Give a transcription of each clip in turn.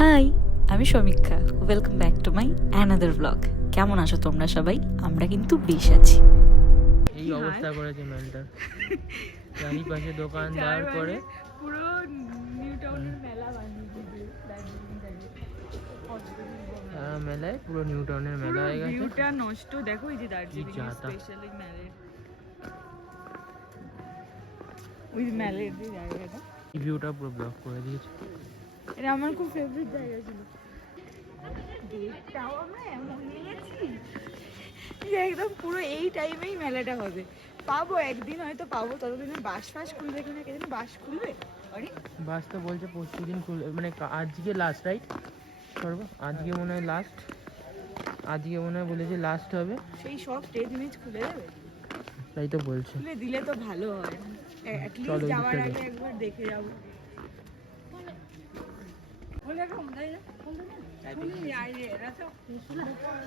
High, আমি সমীক্ষা। Welcome back to my another blog. কেমন আছো তোমরা সবাই? আমরা কিন্তু বেশ আছি। এই অবস্থা করেছে মেলটার, চারিপাশে দোকান দাঁড় করে পুরো নিউ টাউনের মেলা বানিয়ে দিয়েছে সারা মেলায়, পুরো নিউ টাউনের মেলা হয়ে গেছে। ভিউটা নষ্ট দেখো, এই যে দার্জিলিং যাতা। স্পেশালি মেলের ওই মেলের যে জায়গাটা, এই ভিউটা পুরো ব্লক করে দিয়েছে। এটা আমার খুব ফেভারিট জায়গা ছিল। ডেটটাও আমরা এমন নিয়েছি যে একদম পুরো এই টাইমেই মেলাটা হবে। পাবো একদিন, হয়তো পাবো, ততদিনে বাস ফাস খুলবে কিনা কে জানে। বাস খুলবে? আরে বাস তো বলছে পরশু দিন খুলবে, মানে আজকে লাস্ট, রাইট? সর্ব আজকে মনে হয় লাস্ট, আজকে মনে হয় বলেছে লাস্ট হবে। সেই সব স্টেজ ইমেজ খুলে দেবে, তাই তো বলছে। খুলে দিলে তো ভালো হয়। চলো, অ্যাটলিস্ট যাওয়ার ঘুরতে আগে যাই। একবার দেখে যাবো।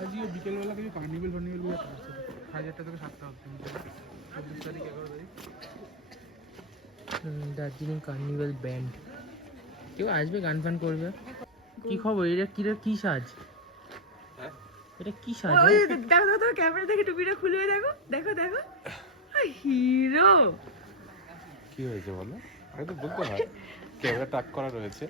আজকে বিকেলবেলা কিছু কার্নিভেল ফার্নিভেল 1000 থেকে 7টা অবধি 24 তারিখ 11 তারিখ। দার্জিলিং কার্নিভেল ব্যান্ড, কেউ আসবে, গান ফান করবে। কি খবর? এটা কি সাজ? এটা কি সাজ? ওই দেখো দেখো, ক্যামেরা থেকে টুপিটা খুলে দেখো, দেখো দেখো, হিরো। কি হয়েছে বলো? আগে তো বলতে হয়, ক্যামেরা টাক করা রয়েছে।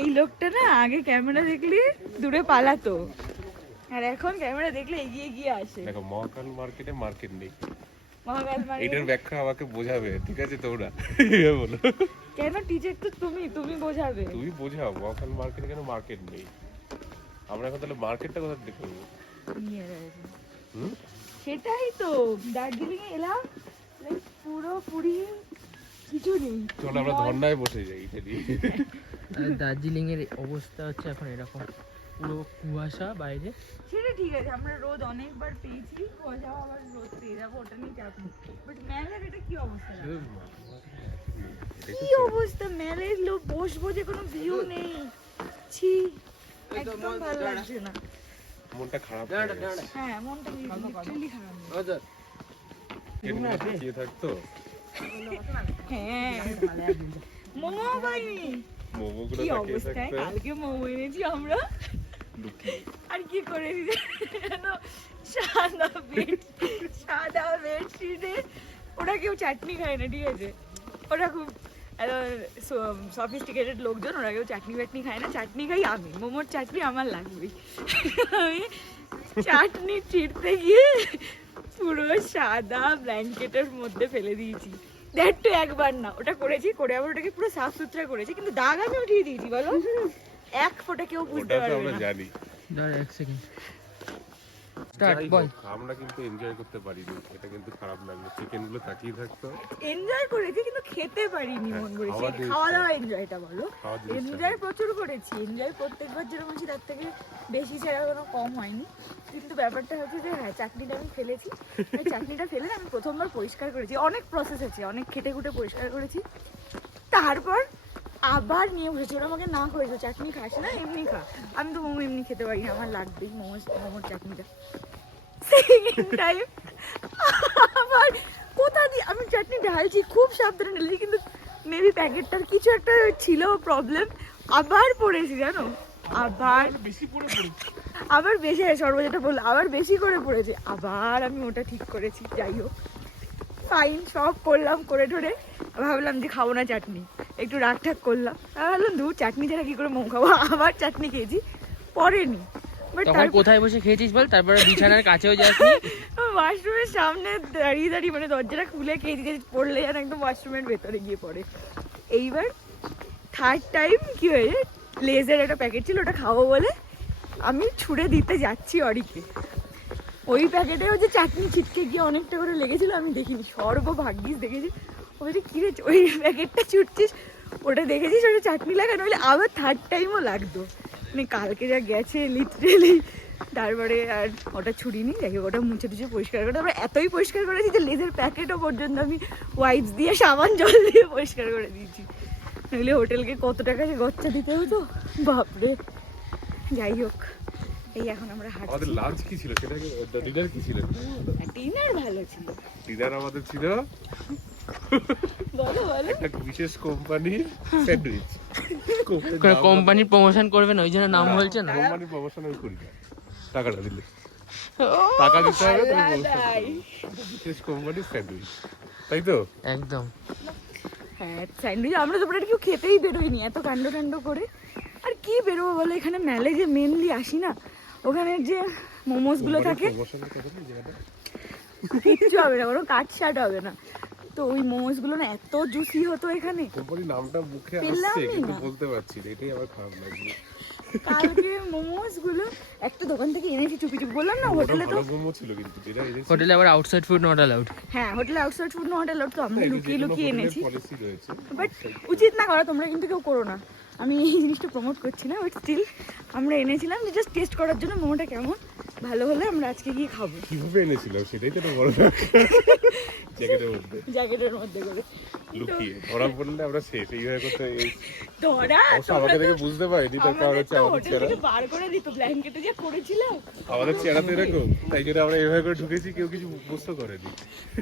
এই লোকটা না আগে ক্যামেরা দেখলে দূরে পালাতো, আর এখন ক্যামেরা দেখলে এগিয়ে গিয়ে আসে। দেখো, মহাকাল মার্কেটে মার্কেট নেই, মহাকাল মানে এটার ব্যাখ্যা আমাকে বোঝাবে, ঠিক আছে? তোমরা বলো, কেন টিচার তো তুমি বোঝাবে। তুমি বোঝাও মহাকাল মার্কেটে কেন মার্কেট নেই। আমরা এখন তাহলে মার্কেটটা কোথা থেকে করবো? নিয়ে রয়েছে। হুম? সেটাই তো, দার্জিলিং এ এলাম, like পুরোপুরি কিছু নেই। চলো আমরা ধর্নায় বসে যাই এটা নিয়ে। দার্জিলিং এর অবস্থা হচ্ছে এখন এরকম, পুরো কুয়াশা বাইরে। সেটা ঠিক আছে, আমরা রোদ অনেকবার পেয়েছি, কুয়াশাও আবার রোদ পেয়ে যাবো, ওটা নিয়ে চাপ নেই। বাট মেলার এটা কি অবস্থা? কি অবস্থা মেলের, লোক বসবো যে কোনো ভিউ নেই। ছি, একদম ভালো লাগছে না। মনটা খারাপ হ্যাঁ, মনটা লিটারালি খারাপ। কে থাকতো হ্যাঁ, মোমো পাইনি। মোমো গুলো কি তাকিয়ে অবস্থায়, থাকতো। কালকে মোমো এনেছি আমরা, আর কি করেছি জানো, সাদা বেডশিটে, ওটা কেউ চাটনি খায় না, ঠিক আছে? ওটা খুব সফিস্টিকেটেড লোকজন, ওরা কেউ চাটনি বাটনি খায় না, চাটনি খাই আমি, মোমোর চাটনি আমার লাগবেই। আমি চাটনি চিড়তে গিয়ে পুরো সাদা ব্ল্যাঙ্কেটের মধ্যে ফেলে দিয়েছি। দেখ তো, একবার না, ওটা করেছি, করে আবার ওটাকে পুরো সাফ সুতরা করেছি, কিন্তু দাগ আমি উঠিয়ে দিয়েছি, বলো? এক ফোঁটা কেউ বুঝতে ওটা তো পারবে আমরা না। জানি। দাঁড়া এক সেকেন্ড, স্টার্ট যাই বল। হোক, আমরা কিন্তু এনজয় করতে পারিনি, এটা কিন্তু খারাপ লাগলো। চিকেন গুলো তাকিয়ে থাকতো। এনজয় করেছি কিন্তু খেতে পারিনি, মন করেছি। খাওয়া দিয়েছে। খাওয়া দাওয়া এনজয়টা বলো। খাওয়া দিয়েছে। এনজয় প্রচুর করেছি, এনজয় প্রত্যেকবার যেরকম হচ্ছে তার থেকে বেশি ছাড়া কোনো কম হয়নি। কিন্তু ব্যাপারটা হচ্ছে যে হ্যাঁ, চাটনিটা আমি ফেলেছি। এই চাটনিটা ফেলে আমি প্রথমবার পরিষ্কার করেছি, অনেক প্রসেস আছে, অনেক খেটে খুঁটে পরিষ্কার করেছি। তারপর আবার নিয়ে বসেছি, ওরা আমাকে না করেছো চাটনি খাস না, এমনি খা। আমি তো মোমো এমনি খেতে পারি না, আমার লাগবেই মোমোর চাটনিটা। সেকেন্ড টাইম আবার কোথা দিয়ে আমি চাটনি ঢালছি, খুব সাবধানে ঢালছি, কিন্তু মেবি প্যাকেটটার কিছু একটা ছিল প্রবলেম, আবার পড়েছি জানো, আবার বেশি, সর্ব যেটা বললো, আবার বেশি করে পড়েছে, আবার আমি ওটা ঠিক করেছি। যাই হোক, ফাইন, সব করলাম, করে ঠোরে ভাবলাম যে খাবো না চাটনি, একটু রাগ ঠাক করলাম, ভাবলাম দু চাটনি ছাড়া কি করে মোমো খাবো, আবার চাটনি খেয়েছি, পড়েনি। বাট তখন কোথায় বসে খেয়েছিস বল? তারপরে বিছানার কাছেও যাসনি? ওয়াশরুমের সামনে দাঁড়িয়ে দাঁড়িয়ে, মানে দরজাটা খুলে খেয়েছি, পড়লে যেন একদম ওয়াশরুমের ভেতরে গিয়ে পড়ে। এইবার থার্ড টাইম কি হয়েছে, লেজের একটা প্যাকেট ছিল, ওটা খাবো বলে আমি ছুঁড়ে দিতে যাচ্ছি অরিকে, ওই প্যাকেটেও যে চাটনি ছিটকে গিয়ে অনেকটা করে লেগেছিল, আমি দেখিনি, সর্বভাগ্যিস দেখেছি। ও বলছে কিরে ওই প্যাকেটটা ছুটছিস, ওটা দেখেছিস ওটা চাটনি লাগা, নইলে আবার থার্ড টাইমও লাগতো। মানে কালকে যা গেছে লিটারেলি, তারপরে আর ওটা ছুটিনি। যাই হোক, ওটা মুছে টুছে পরিষ্কার করে, তারপরে এতই পরিষ্কার করেছি যে লেজের প্যাকেটও পর্যন্ত আমি ওয়াইপস দিয়ে, সাবান জল দিয়ে পরিষ্কার করে দিয়েছি, নইলে হোটেলকে কত টাকা যে গচ্চা দিতে হতো, বাপরে। যাই হোক, এই এখন আমরা আমাদের হাঁটছি। লাঞ্চ কি ছিল, সেটা ডিনার কি ছিল? ডিনার ভালো ছিল, ডিনার আমাদের ছিল বলো বলো। একটা বিশেষ কোম্পানির স্যান্ডউইচ, কোম্পানির প্রমোশন করবেন ওই জন্য নাম বলছেন না। কোম্পানির প্রমোশন আমি করি না, টাকাটা দিলে টাকা দিতে হবে, তুমি বলছো কোম্পানির স্যান্ডউইচ, তাই তো? একদম। হ্যাঁ স্যান্ডউইচ আমরা তো প্রায় কেউ খেতেই বেরোইনি, এত কাণ্ড টাণ্ড করে। আর কি বেরোবো বলো, এখানে মেলে যে মেনলি আসি না, ওখানে যে মোমোসগুলো থাকে প্রমোশনের কথা না, জায়গাটা কিচ্ছু হবে না, কোনো কাট শাট হবে না। তো ওই মোমোসগুলো না এত জুসি হতো এখানে, কোম্পানির নামটা মুখে পেলামই আসছে কিন্তু না। বলতে পারছি না, এটাই আমার খারাপ লাগছে। কালকে মোমোসগুলো একটা দোকান থেকে এনেছি চুপি চুপি, বললাম না হোটেলে তো। ভালো মোমো ছিল কিন্তু যেটা এনেছি। হোটেলে আবার আউটসাইড ফুড নট অ্যালাউড। হ্যাঁ হোটেলে আউটসাইড ফুড নট অ্যালাউড, তো আমরা লুকিয়ে লুকিয়ে এনেছি। পলিসি রয়েছে, বাট উচিত না করা, তোমরা কিন্তু কেউ করো না, আমি এই জিনিসটা প্রমোট করছি না। বাট স্টিল আমরা এনেছিলাম যে জাস্ট টেস্ট করার জন্য মোমোটা কেমন, ভালো হলে আমরা আজকে গিয়ে খাবো। কিভাবে এনেছিলাম সেটাই তো একটা বড় ব্যাপার। জ্যাকেটের মধ্যে করে লুকিয়ে ধরা পড়লে আমরা শেষ, এইভাবে করতে ধরা অবশ্য আমাকে দেখে বুঝতে পারিনি, তার কারণ হচ্ছে আমাদের হোটেল চেহারা, থেকে বার করে দিত, ব্ল্যাঙ্কেটে যে করেছিলাম আমাদের চেহারা তো এরকম, তাই জন্য আমরা এইভাবে করে ঢুকেছি, কেউ কিছু বুঝতে করেনি।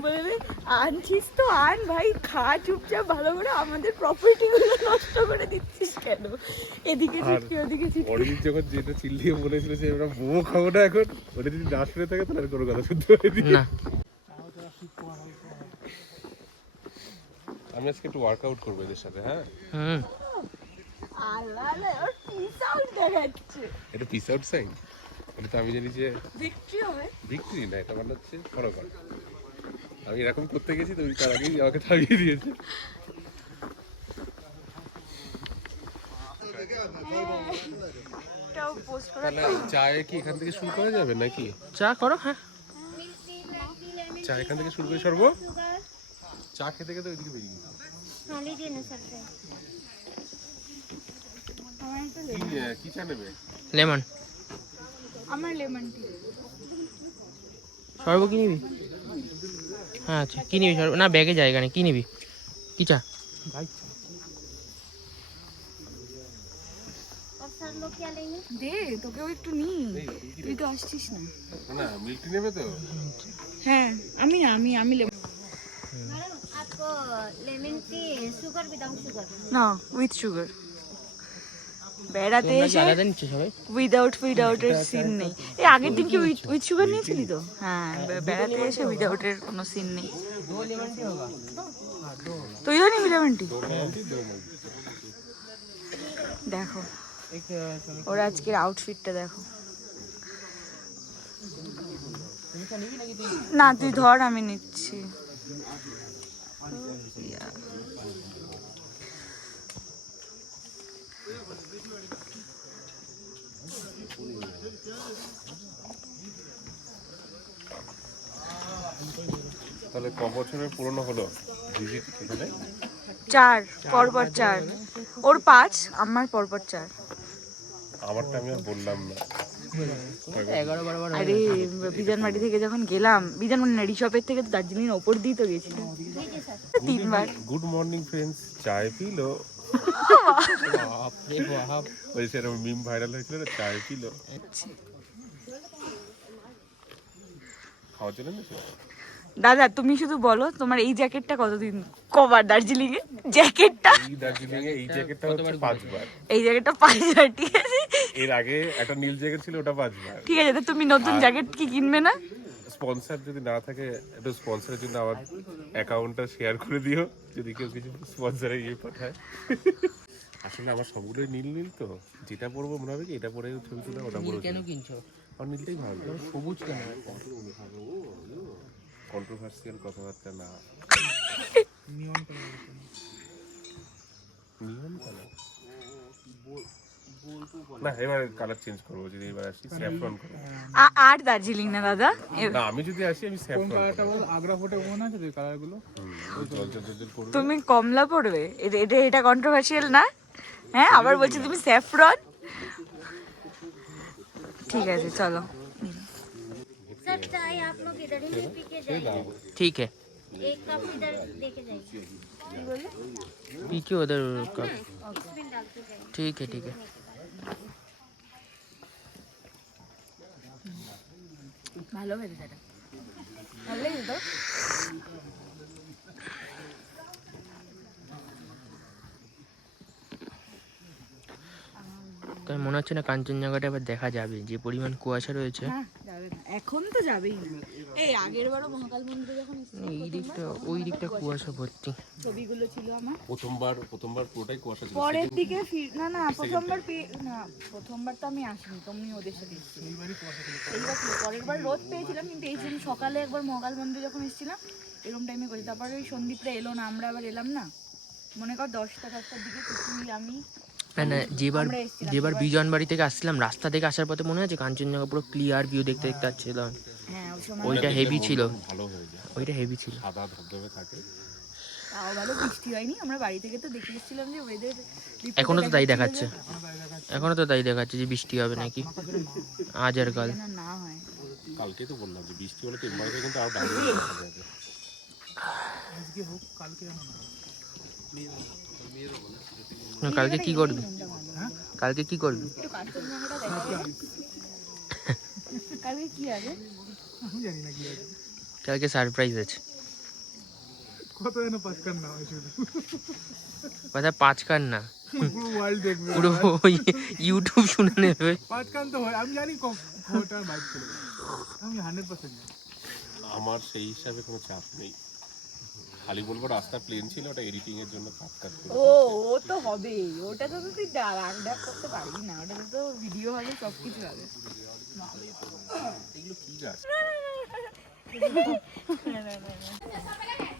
বলে আনছিস তো আন ভাই, খা চুপচাপ ভালো করে, আমাদের প্রপার্টি গুলো নষ্ট করে দিচ্ছিস কেন? এদিকে ছিটকে ওদিকে ছিটকে। অরিজিৎ যখন যেটা চিল্লিয়ে বলেছিল যে আমরা মোমো খাবো না এখন, ওটা যদি না শুনে থাকে তাহলে আর কোনো কথা শুনতে পারিনি। না আমি আজকে একটু ওয়ার্কআউট করবো এদের সাথে, হ্যাঁ? হুম আল্লাহ আল্লাহ, ওর পিস আউট দেখাচ্ছে। এটা পিস আউট সাইন, এটা তো আমি জানি যে ভিক্টরি হবে। বিক্রি না, এটা মানে হচ্ছে ফলো করা। আমি এরকম করতে গেছি তো তার আগেই আমাকে থামিয়ে দিয়েছে। এটাও পোস্ট করা। তাহলে চায়ে কি এখান থেকে শুরু করা যাবে নাকি? চা করো। হ্যাঁ চা এখান থেকে শুরু করে সর্ব চা খেতে খেতে ওইদিকে বেরিয়ে গেছি। কি চা নেবে? লেমন। আমার লেমন টি। সর্ব কি নিবি? হ্যাঁ আচ্ছা কি নিবি সর্ব? না ব্যাগে জায়গা নেই, কি নিবি? কি চা? দে তোকেও একটু নি, তুই তো আসছিস না। না মিল্ক টি নেবে তো? হ্যাঁ আমি লেমন। आपको lemon tea sugar without sugar না উইথ সুগার। বেড়াতে তোমরা কি এসে আলাদা নিচ্ছ সবাই? উইদাউট এর সিন নেই। এই আগের দিন কি উইথ সুগার নিয়েছিলি তো? হ্যাঁ বেড়াতে এসে উইদাউট এর কোনো সিন নেই। তুইও নিবি লেমন টি? দেখো ওর আজকের আউটফিটটা দেখো। না তুই ধর, আমি নিচ্ছি। তাহলে ক বছরের পুরনো হলো ভিজিট এখানে? 4 পরপর 4, ওর 5, আমার পরপর 4। আমারটা আমি আর বললাম না। 11-12 আরে বিজানবাড়ি থেকে যখন গেলাম, বিজানবাড়ি না রিশপের থেকে তো দার্জিলিং ওপর দিয়ে তো গেছিলাম 3 বার। গুড মর্নিং ফ্রেন্ডস, চায় পিলো। ওই সেরকম মিম ভাইরাল হয়েছিল না, চায় পিলো। খাওয়ার জন্য না? দাদা তুমি শুধু বলো তোমার এই জ্যাকেটটা কতদিন কবার দার্জিলিং এ? জ্যাকেটটা এই দার্জিলিং এ এই জ্যাকেটটা হচ্ছে 5 বার। এই জ্যাকেটটা 5 বার, ঠিক আছে? এর আগে একটা নীল জ্যাকেট ছিল, ওটা 5 বার। ঠিক আছে, তো তুমি নতুন জ্যাকেট কি কিনবে না? স্পন্সর যদি না থাকে, একটু স্পন্সরের জন্য আমার অ্যাকাউন্টটা শেয়ার করে দিও, যদি কেউ কিছু স্পন্সরে ইয়ে পাঠায়। আসলে আমার সবগুলোই নীল নীল, তো যেটা পরবো মনে হবে কি এটা পরে ছবি তুলে ওটা পরে। কেন কিনছো? আমার নীলটাই ভালো। সবুজ কেন? কন্ট্রোভার্সিয়াল কথাবার্তা না। নিয়ন কালার না, এবার কালার চেঞ্জ করবো যদি এবার আসি স্যাফরন করবো। আর দার্জিলিং না দাদা? না আমি যদি আসি আমি কোন স্যাফরন কালারটা বল? আগ্রা ফোটে মনে আছে তো কালারগুলো? জল জল জল করবো। তুমি কমলা পড়বে, এটা কন্ট্রোভার্সিয়াল না? হ্যাঁ আবার বলছি তুমি স্যাফরন। ঠিক আছে চলো। सर चाय आप लोग इधर ही पी के जाइए ठीक है, एक कप इधर लेके जाइए पी के उधर का। इसमें डाल के जाइए ठीक है ठीक है। ভালো হয়েছে সেটা, ভালো লেগেছে তো? তাই মনে হচ্ছে না কাঞ্চনজঙ্ঘাটা এবার দেখা যাবে, যে পরিমাণ কুয়াশা রয়েছে। না যাবে না, এখন তো যাবেই না। এই আগের বারও মহাকাল মন্দিরে যখন এসেছিলাম, এই দিকটা ওই দিকটা কুয়াশা ভর্তি। ছবিগুলো ছিল আমার প্রথমবার পুরোটাই কুয়াশা ছিল। পরের দিকে না প্রথমবার তো আমি আসিনি, তুমি ওদের সাথে এসেছিলে। এইবার ছিল, পরের বার রোদ পেয়েছিলাম, কিন্তু এই জন্য সকালে একবার মহাকাল মন্দিরে যখন এসেছিলাম এরকম টাইমে করি। তারপরে ওই সন্দীপটা এলো না, আমরা আবার এলাম না, মনে কর 10টার দিকে তুই আমি না যেবার আমরা এসেছিলাম। যেবার বিজনবাড়ি থেকে আসছিলাম, রাস্তা থেকে আসার পথে মনে আছে কাঞ্চনজঙ্ঘা পুরো ক্লিয়ার ভিউ দেখতে দেখতে আসছিলাম। হ্যাঁ ওই সময় ওইটা হেভি ছিল, ভালো হয়ে যায়, ওইটা হেভি ছিল। সাদা ধবধবে থাকে। তাও ভালো বৃষ্টি হয়নি। আমরা বাড়ি থেকে তো দেখে এসেছিলাম যে ওয়েদার এখনো তো তাই দেখাচ্ছে, এখনো তো তাই দেখাচ্ছে যে বৃষ্টি হবে নাকি আজ আর কাল। না হয়। কালকে তো বললাম যে বৃষ্টি হলে তো এমবারে কিন্তু আরো ডাউন হয়ে যাবে। আজকে হোক কালকে যেন না না, কালকে কি করবি? কালকে কি করবি? একটু কাঞ্চনজঙ্ঘাটা দেখা যায়। কালকে কি আছে? আমি জানি না কি আছে, কালকে সারপ্রাইজ আছে। কত যেন পাক্কার না হয় শুধু, কথা 5 কান না, পুরো ওয়ার্ল্ড দেখবে। পুরো ওই ইউটিউব শুনে নেবে। 5 কান তো হয়, আমি জানি কটা বাইক চলে যাবে। আমি 100% জানি। আমার সেই হিসাবে কোনো চাপ নেই, খালি বলবো রাস্তা প্লেন ছিল, ওটা এডিটিং এর জন্য কাট করে। ও ও তো হবে, ওটা তো তুই রাগ ডাক করতে পারবি না, ওটাতে তো ভিডিও হবে, সব কিছু হবে। এগুলো কি গাছ?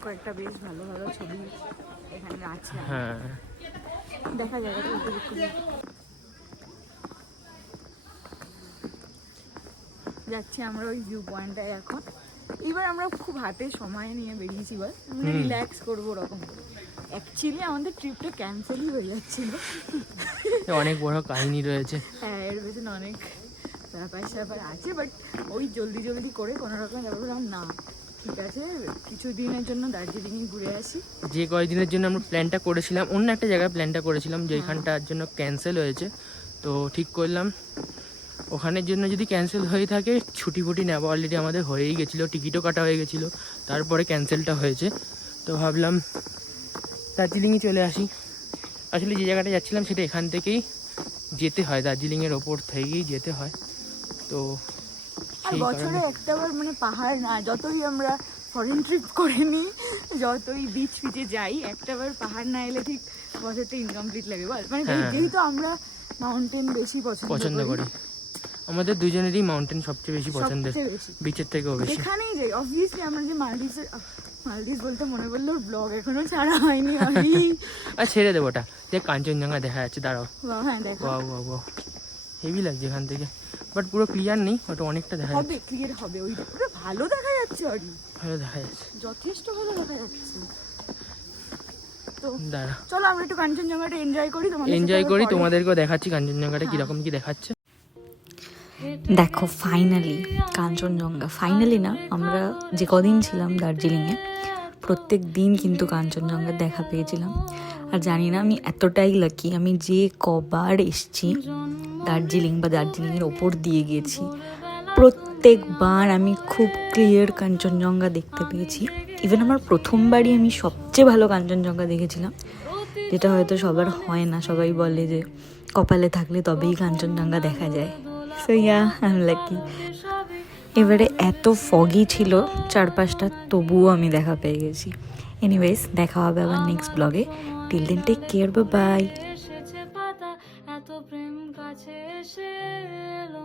কয়েকটা বেশ ভালো ভালো ছবি এখানে আছে, হ্যাঁ দেখা যাবে। যাচ্ছি আমরা ওই ভিউ পয়েন্টটায় এখন। এবার আমরা খুব হাতে সময় নিয়ে বেরিয়েছি, বল মানে রিল্যাক্স করবো ওরকম। অ্যাকচুয়ালি আমাদের ট্রিপটা ক্যান্সেলই হয়ে যাচ্ছিল। অনেক বড় কাহিনী রয়েছে। হ্যাঁ এর পেছনে অনেক ব্যাপার আছে, বাট ওই জলদি করে কোনো রকম ব্যাপার বললাম না, ঠিক আছে কিছু দিনের জন্য দার্জিলিংয়ে ঘুরে আসি। যে কয়েকদিনের জন্য আমরা প্ল্যানটা করেছিলাম, অন্য একটা জায়গায় প্ল্যানটা করেছিলাম, যেখানটার জন্য ক্যান্সেল হয়েছে, তো ঠিক করলাম ওখানের জন্য যদি ক্যান্সেল হয়ে থাকে, ছুটি ফুটি নেওয়া অলরেডি আমাদের হয়েই গেছিলো, টিকিটও কাটা হয়ে গেছিলো, তারপরে ক্যান্সেলটা হয়েছে। তো ভাবলাম দার্জিলিংয়ে চলে আসি। আসলে যে জায়গাটা যাচ্ছিলাম সেটা এখান থেকেই যেতে হয়, দার্জিলিংয়ের ওপর থেকেই যেতে হয়। তো আর সেই বছরে কারণে একটাবার মানে পাহাড় না, যতই আমরা ফরেন ট্রিপ করে নিই, যতই বিচ ফিচে যাই, একটাবার পাহাড় না এলে ঠিক বছরটা ইনকমপ্লিট লাগে বল। মানে হ্যাঁ। যেহেতু আমরা মাউন্টেন বেশি পছন্দ করি, আমাদের দুজনেরই মাউন্টেন সবচেয়ে বেশি পছন্দের, সবচেয়ে বেশি বিচের থেকেও বেশি। যেখানেই যাই অবভিয়াসলি আমরা যে মালদ্বীপ বলতে মনে পড়লো, ব্লগ এখনো ছাড়া হয়নি আমি। আর ছেড়ে দেবো ওটা, যে কাঞ্চনজঙ্ঘা দেখা যাচ্ছে, দাঁড়াও। হ্যাঁ দেখো ওয়াও হেভি লাগছে এখান থেকে, বাট পুরো ক্লিয়ার নেই, ওটা অনেকটা দেখা যাচ্ছে, হবে, ক্লিয়ার হবে, ওই পুরো ভালো দেখা যাচ্ছে, অরি ভালো দেখা যাচ্ছে। যথেষ্ট ভালো দেখা যাচ্ছে। তো দাঁড়া চলো আমরা একটু কাঞ্চনজঙ্ঘাটা এনজয় করি, তোমাদের সাথে এনজয় আবার করি, পরে- তোমাদেরকেও দেখাচ্ছি কাঞ্চনজঙ্ঘাটা কিরকম কি দেখাচ্ছে। দেখো ফাইনালি কাঞ্চনজঙ্ঘা, ফাইনালি না, আমরা যে কদিন ছিলাম দার্জিলিংয়ে প্রত্যেক দিন কিন্তু কাঞ্চনজঙ্ঘার দেখা পেয়েছিলাম। আর জানি না আমি এতটাই লাকি, আমি যে কবার এসছি দার্জিলিং বা দার্জিলিংয়ের ওপর দিয়ে গিয়েছি, প্রত্যেকবার আমি খুব ক্লিয়ার কাঞ্চনজঙ্ঘা দেখতে পেয়েছি। ইভেন আমার প্রথমবারই আমি সবচেয়ে ভালো কাঞ্চনজঙ্ঘা দেখেছিলাম, যেটা হয়তো সবার হয় না, সবাই বলে যে কপালে থাকলে তবেই কাঞ্চনজঙ্ঘা দেখা যায়। So yeah I am lucky. এবারে এত ফগি ছিল চারপাশটা, তবুও আমি দেখা পেয়ে গেছি। এনিওয়েজ দেখা হবে আবার নেক্সট ব্লগে। Till then take care, bye bye. এসেছে পাতা এত প্রেম কাছে এসে এলো।